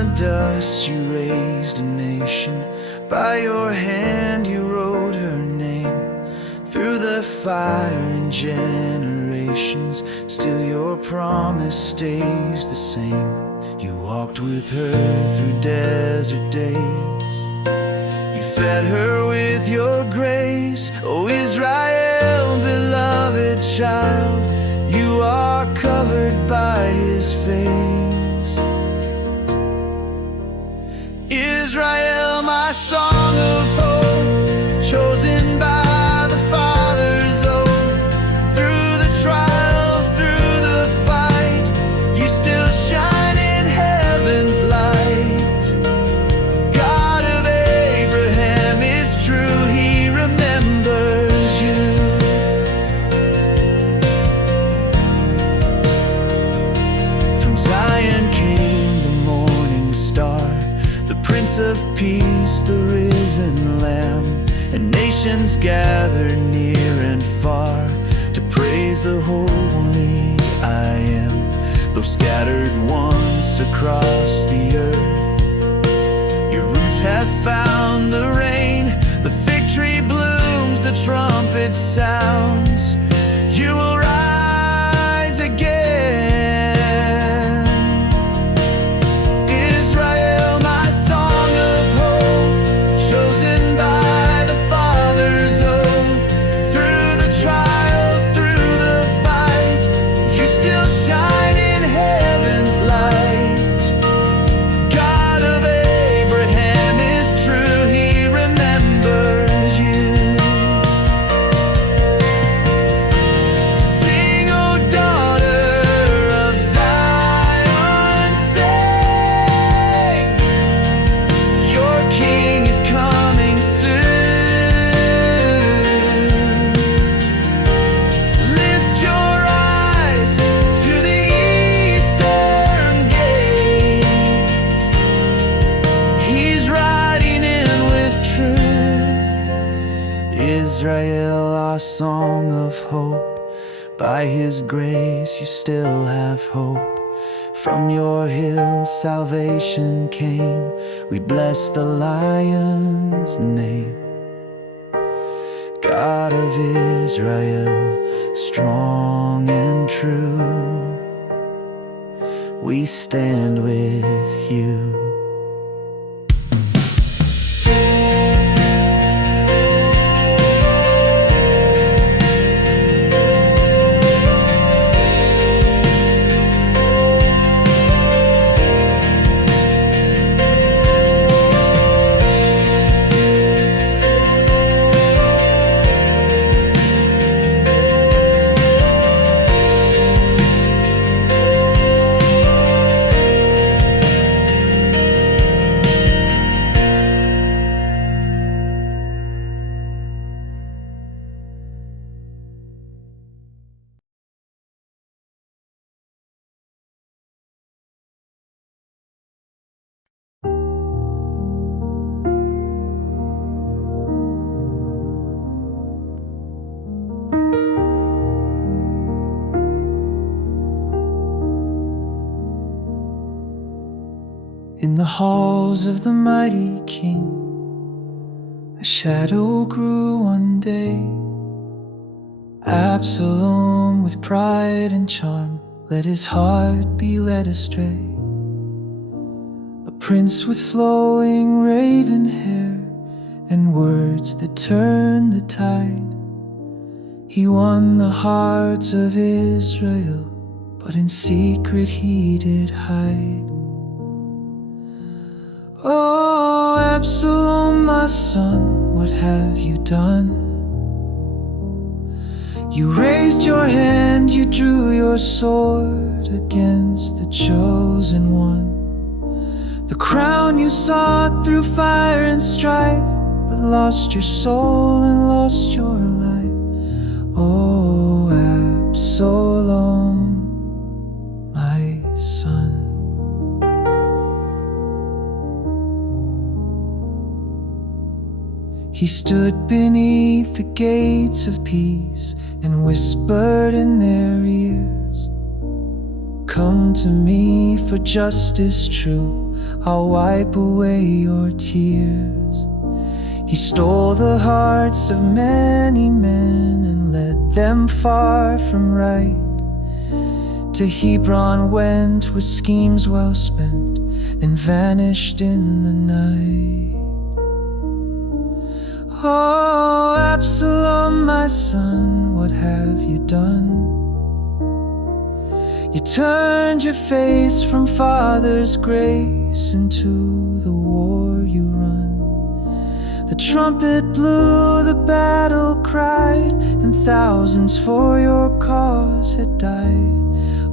the dust you raised a nation. By your hand you wrote her name. Through the fire and generations, still your promise stays the same. You walked with her through desert days. You fed her with your grace. O Israel, beloved child, you are covered by his face. Israel, my song of hope, chosen by the Father's oath. Through the trials, through the fight, you still shine in heaven's light. God of Abraham is true, he remembers you. From Zion came the morning star, the Prince of Peace, the risen Lamb. And nations gather near and far to praise the holy I am. Though scattered once across the earth, your roots have found the rain. The fig tree blooms, the trumpet sounds. You will rise again. Israel, my song of hope, chosen by the Father's oath. Through the trials, through the fight, you still shine in heaven's light. God of Abraham is true, he remembers you. Sing, O daughter of Zion, sing, your King is coming soon. Lift your eyes to the eastern gate. He's riding in with truth. Israel, our song of hope, by his grace you still have hope. From your hills salvation came. We bless the Lion's name. God of Israel, strong and true, we stand with you. In the halls of the mighty king, a shadow grew one day. Absalom, with pride and charm, let his heart be led astray. A prince with flowing raven hair and words that turned the tide. He won the hearts of Israel, but in secret he did hide. Oh, Absalom, my son, what have you done? You raised your hand, you drew your sword against the chosen one. The crown you sought through fire and strife, but lost your soul and lost your life. Oh, Absalom, my son. He stood beneath the gates of peace and whispered in their ears, "Come to me, for justice true I'll wipe away your tears. He stole the hearts of many men and led them far from right. To Hebron went with schemes well spent and vanished in the night. Oh, Absalom, my son, what have you done? You turned your face from Father's grace into the war you run. The trumpet blew, the battle cried, and thousands for your cause had died.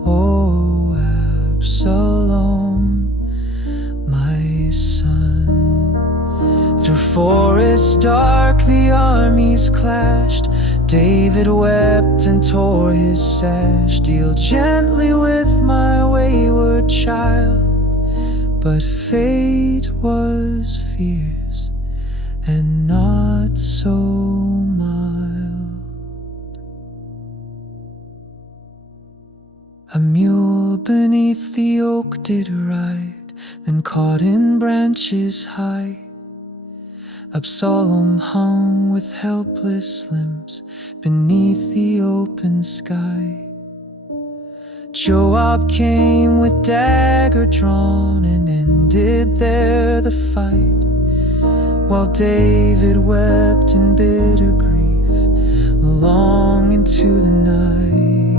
Oh, Absalom, my son. Through forests dark the armies clashed. David wept and tore his sash. Deal gently with my wayward child. But fate was fierce and not so mild. A mule beneath the oak did ride, then caught in branches high. Absalom hung with helpless limbs beneath the open sky. Joab came with dagger drawn and ended there the fight, while David wept in bitter grief long into the night.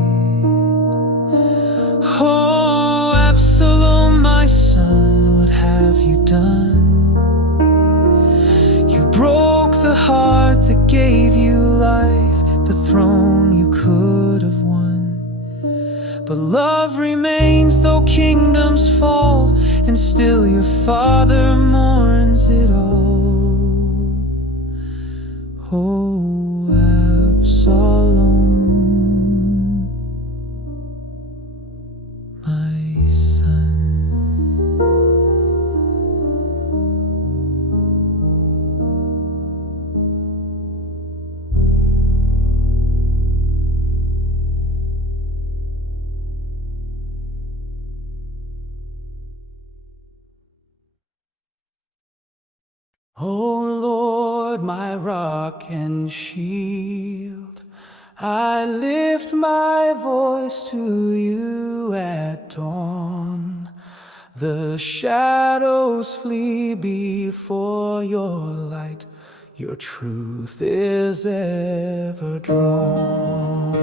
Oh, Absalom, my son, what have you done? Broke the heart that gave you life, the throne you could have won. But love remains though kingdoms fall, and still your father mourns it all. Oh, Absalom, my son. O Lord, my rock and shield, I lift my voice to you at dawn. The shadows flee before your light, your truth is ever drawn.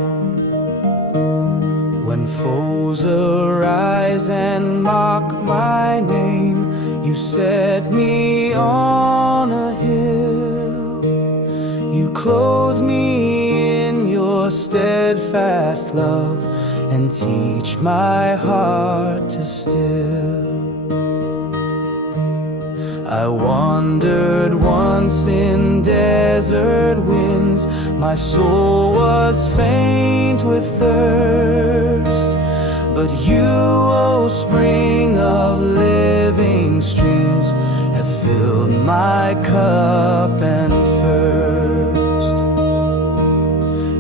When foes arise and mock my name, you set me on a hill. You clothe me in your steadfast love and teach my heart to still. I wandered once in desert winds, my soul was faint with thirst. But you, O spring of living streams, have filled my cup and first.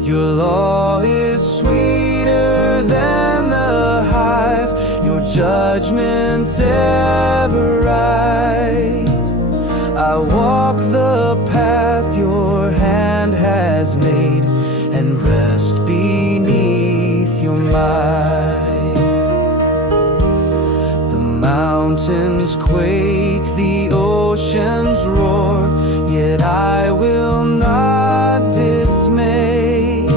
Your law is sweeter than the hive, your judgments ever right. I walk the path your hand has made and rest beneath your might. The mountains quake, the oceans roar, yet I will not dismay.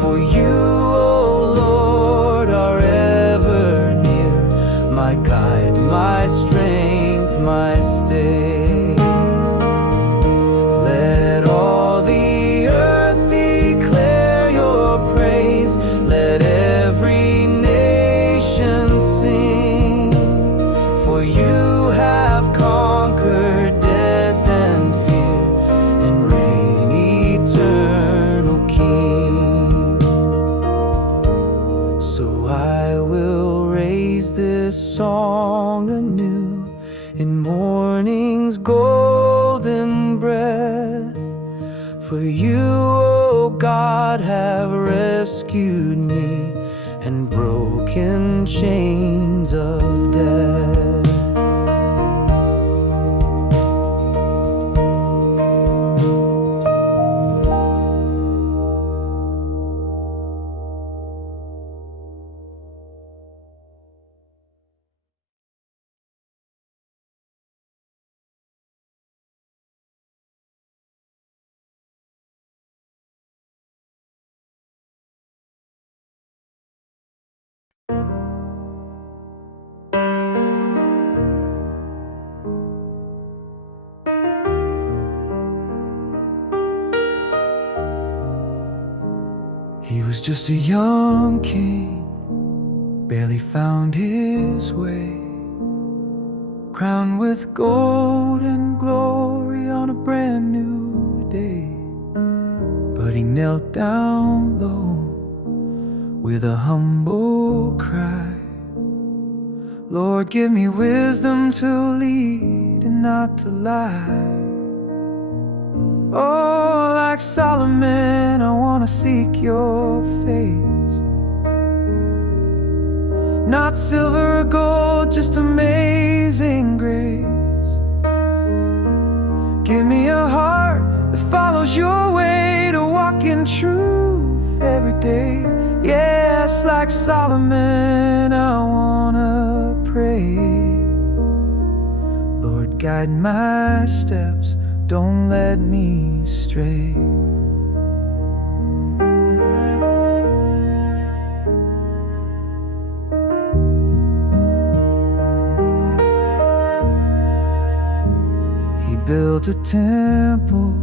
For you, O Lord, are ever near, my guide, my strength, my stay. Let all the earth declare your praise, let every nation sing. For you have conquered death and fear and reign eternal King. So I will raise this song anew in morning's golden breath. For you, O God, have rescued me and broken chains of death. was just a young king, barely found his way, crowned with gold and glory on a brand new day. But he knelt down low with a humble cry, Lord, give me wisdom to lead and not to lie. Oh, like Solomon, I want to seek your face. Not silver or gold, just amazing grace. Give me a heart that follows your way, to walk in truth every day. Yes, like Solomon, I wanna pray. Lord, guide my steps, don't let me stray. He built a temple,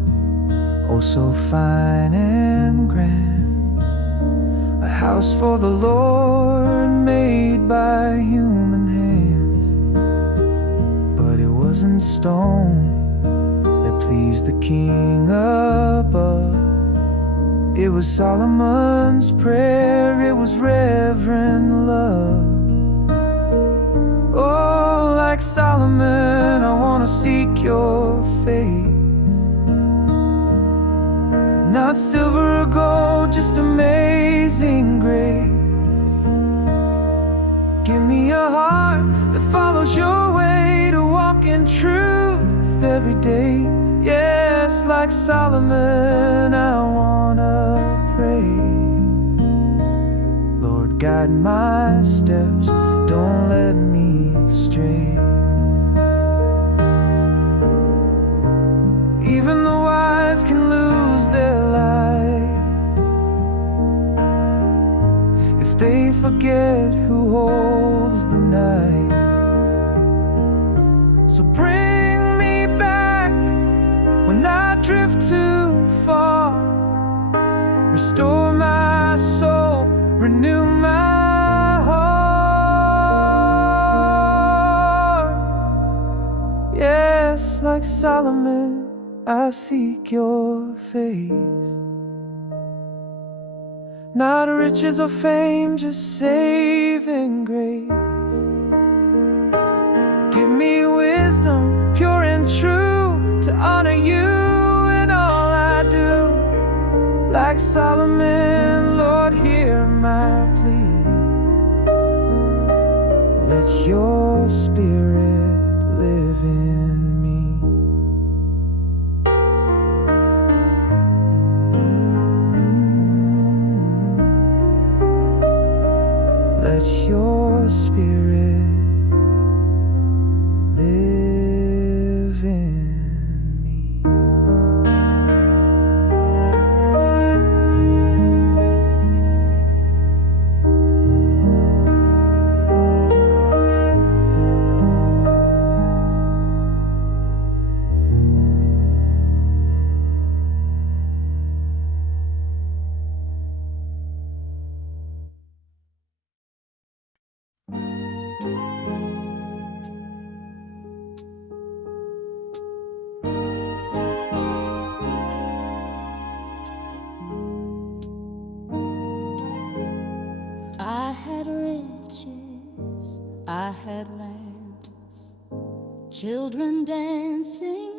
oh so fine and grand, a house for the Lord made by human hands. But it wasn't stone that pleased the king above. It was Solomon's prayer, it was reverent love. Oh, like Solomon, I want to seek your face. Not silver or gold, just amazing grace. Give me a heart that follows your way, to walk in truth every day. Yes, like Solomon, I wanna pray. Lord, guide my steps, don't let me stray. Even the wise can lose their life if they forget who holds the knife. So bring me back when I drift too far. Restore my soul, renew my heart. Yes, like Solomon, I seek your face. Not riches or fame, just saving grace. Give me wisdom, pure and true, to honor you in all I do. Like Solomon, Lord, hear my plea. Let your spirit live in me. Let your spirit live in me. I had riches, I had lands, children dancing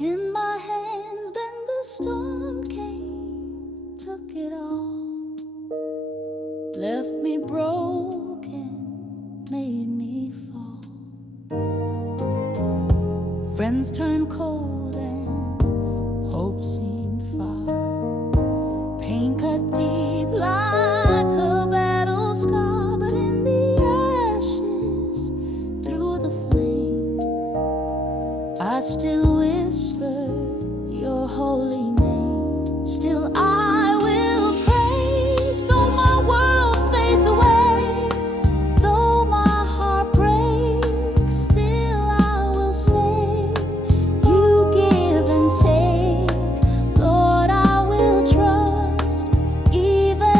in my hands. Then the storm came, took it all, left me broken, made me fall. Friends turned cold and hope seemed far. Pain cut deep like a battle scar, but in the ashes, through the flame, I still whisper your holy name. Still I will praise, though my world fades away, though my heart breaks, still I will say, you give and take. Lord, I will trust, even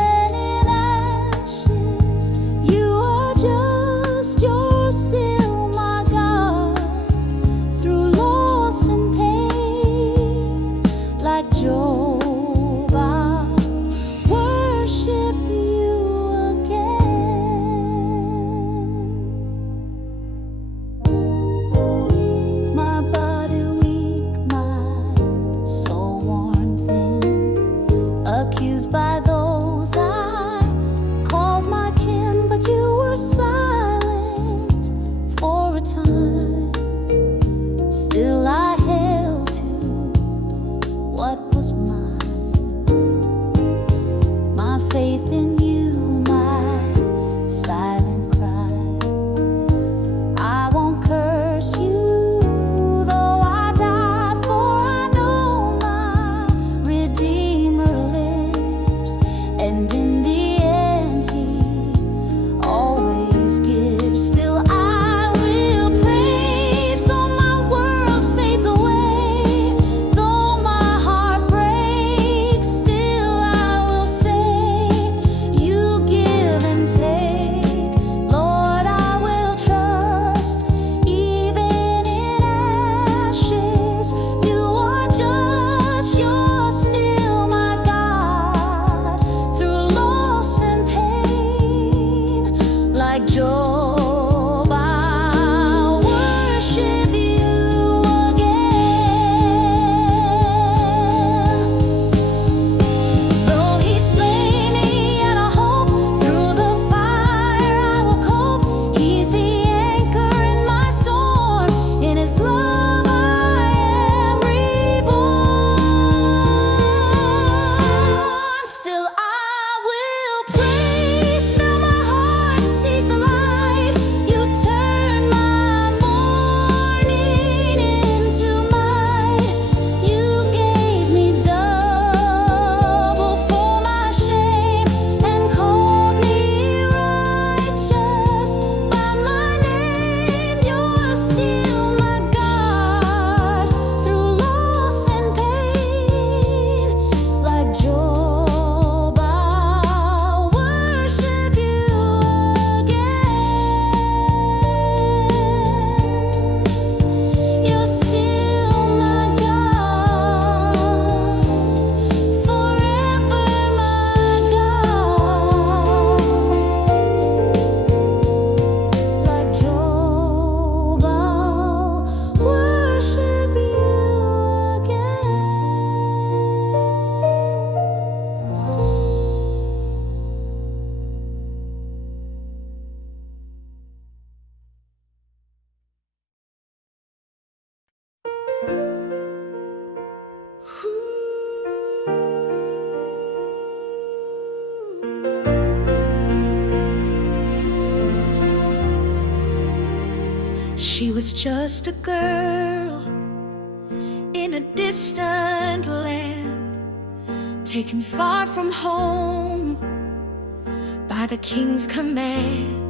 time, still I held to what was mine. My faith in you, my silent cry. I won't curse you, though I die, for I know my Redeemer lives, and in the end He always gives. Still I will praise, though my world fades away, though my heart breaks, still I will say, you give and take. Lord, I will trust, even in ashes. You are just, you're still my God, through loss and pain. Like Job, I'll worship you again. Though He slay me, yet I hope, through the fire I will cope. He's the anchor in my storm, in His love I am reborn. Still I will praise, now my heart sees the light. You turn my mourning into might. You gave me double for my shame, and called me righteous by my name. You're still my God, through loss and pain. Like Job, I'll worship you again. You're still my God, forever my God. Like Job, I'll worship you again. She was just a girl in a distant land, taken far from home by the king's command.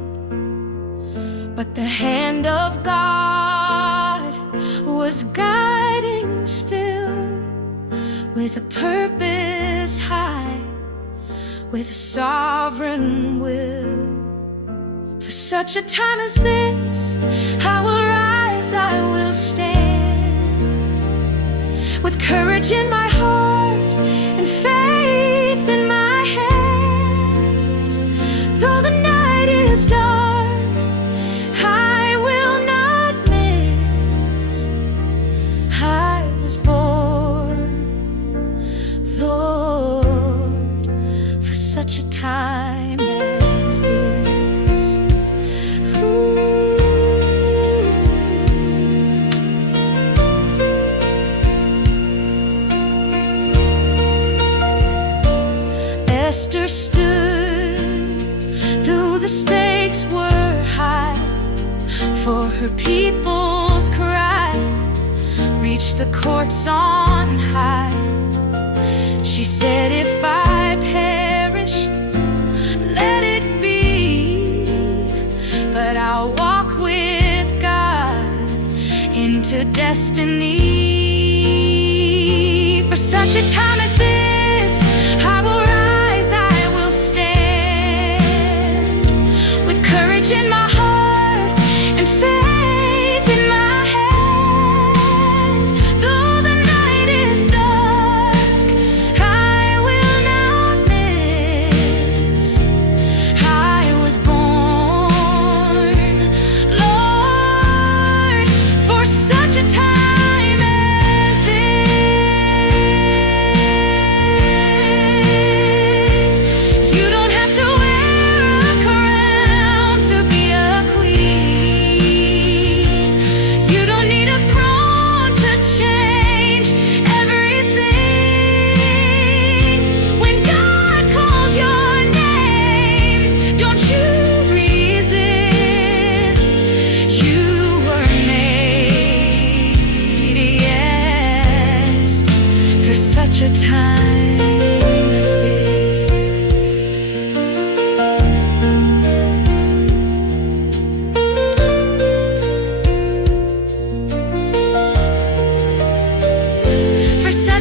But the hand of God was guiding still, with a purpose high, with a sovereign will. For such a time as this, I will rise, I will stand, with courage in my heart and faith in my hands. Though the night is dark, I will not miss. I was born, Lord, for such a time as this. Esther stood, though the stakes were high, for her people's cry reached the courts on high. She said, if I perish, let it be, but I'll walk with God into destiny. For such a time as this, I will rise, I will stand, with courage in my heart and faith in my hands. Though the night is dark, I will not miss. I was born, Lord, for such a time as this.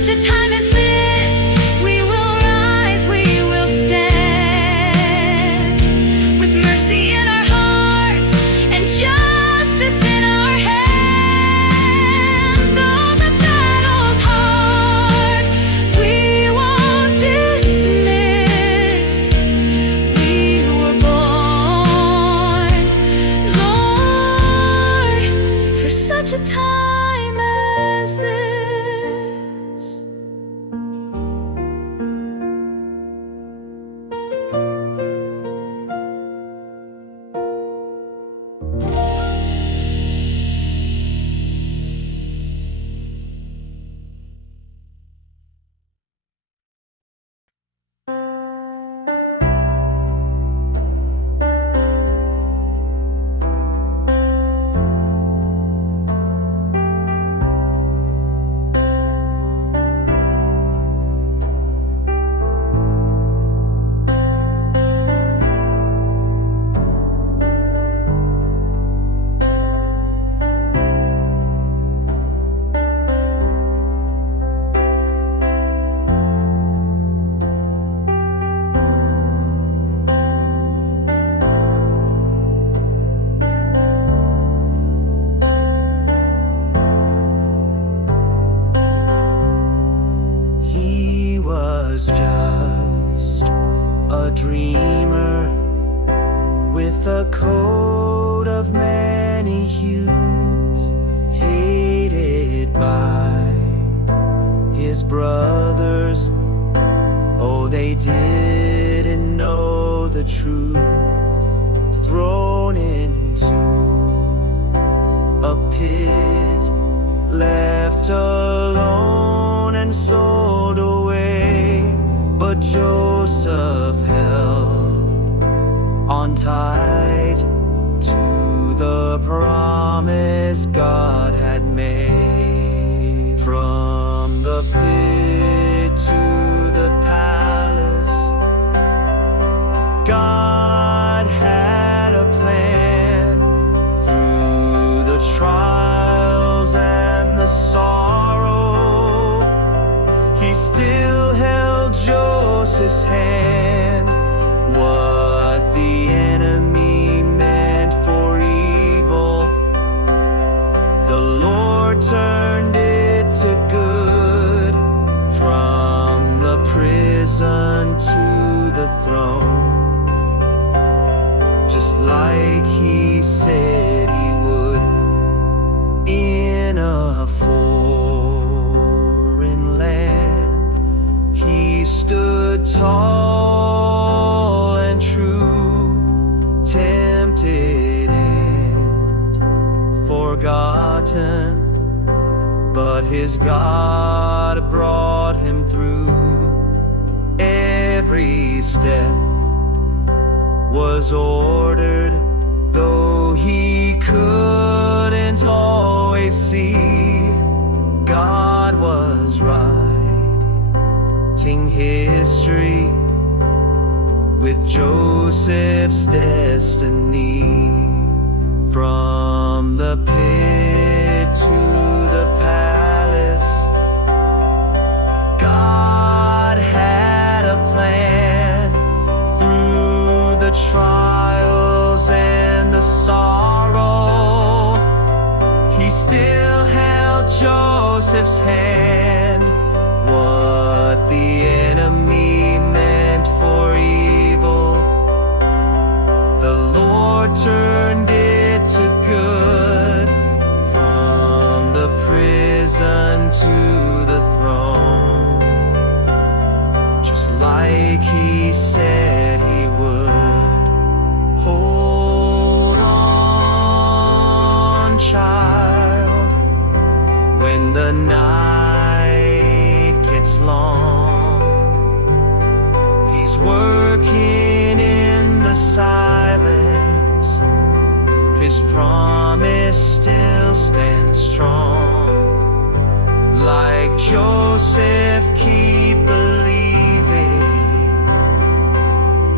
such a time as this, we will rise, we will stand, with mercy in our hearts and justice in our hands. Though the battle's hard, we won't dismiss. We were born, Lord, for such a time as this. He was just a dreamer with a coat of many hues, hated by his brothers. Oh, they didn't know the truth. Thrown into a pit, left alone and sold away. But Joseph held on tight to the promise God had made. From the pit to the palace, God had a plan. Through the trials and the sorrow, he still held Joseph's hand. What the enemy meant for evil, the Lord turned it to good. From the prison to the throne, just like he said he would. In a foreign land, he stood tall and true, tempted and forgotten, but his God brought him through. Every step was ordered, though he couldn't always see. God was writing history with Joseph's destiny. From the pit to the palace, God had a plan. Through the trials and the sorrow, he still held Joseph's hand. What the enemy meant for evil, the Lord turned it to good. From the prison to the throne, just like he said he would. Hold on, child, when the night gets long. He's working in the silence. His promise still stands strong. Like Joseph, keep believing,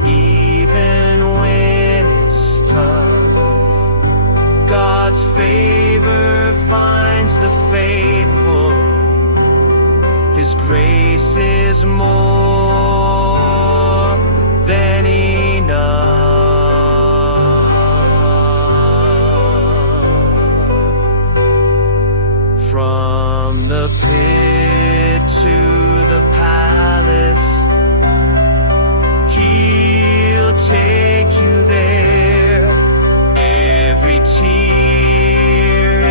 even when it's tough. God's favor finds the faithful. His grace is more than enough. From the pit to the palace, He'll take you there. Every tear,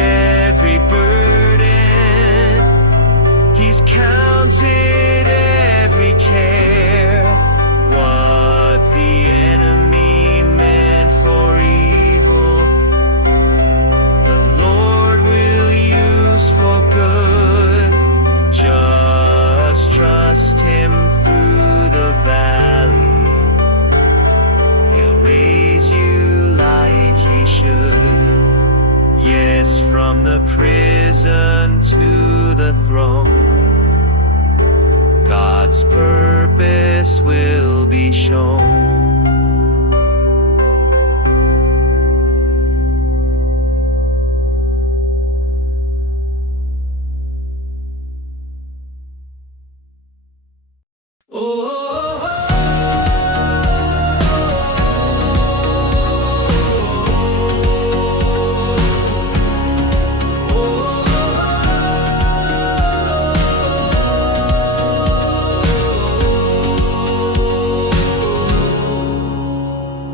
every burden, He's counted every care. What the enemy meant for evil, the Lord will use for good. Just trust Him through the valley. He'll raise you like He should. Yes, from the prison to the throne, God's purpose will be shown.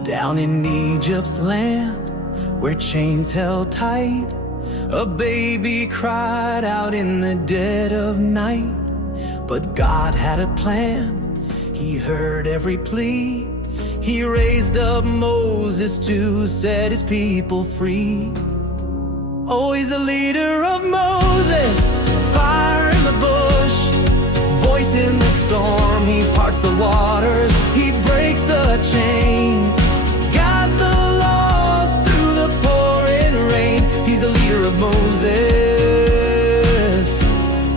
Down in Egypt's land, where chains held tight, a baby cried out in the dead of night. But God had a plan, He heard every plea. He raised up Moses to set His people free. Oh, He's the leader of Moses, fire in the bush, voice in the storm. He parts the waters, He breaks the chains, guides the lost through the pouring rain. He's the leader of Moses,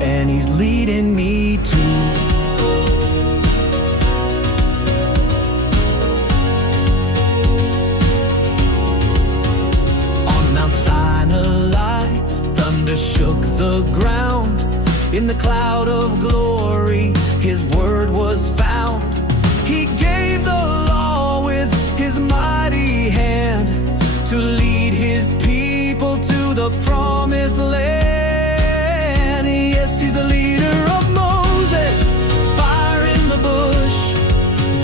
and He's leading me too. On Mount Sinai, thunder shook the ground. In the cloud of glory, His word was found. He gave the law with His mighty hand to lead His people to the promised land. Yes, He's the leader of Moses, fire in the bush,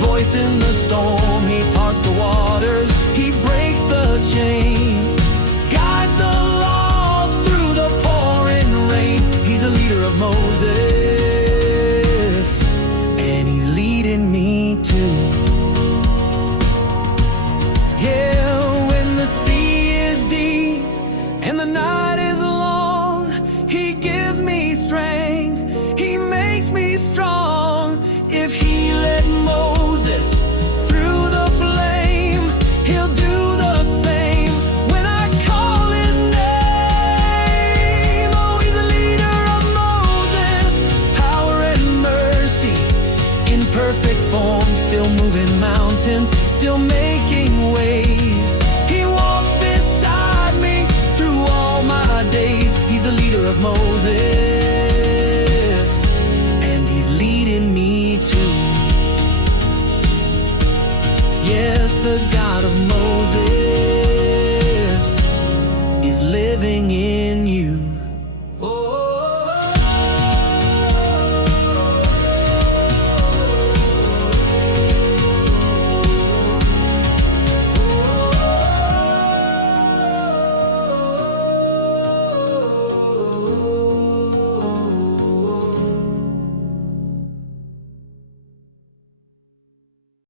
voice in the storm. He parts the waters, He breaks the chains, guides the lost through the pouring rain. He's the leader of Moses, and He's leading me too. Yeah, when the sea is deep and the night is long, He gives me strength, He makes me strong. If He led Moses through the flame, He'll do the same when I call His name. Oh, He's the leader of Moses, power and mercy in perfect form, still moving mountains, still making ways. He walks beside me through all my days. He's the leader of Moses.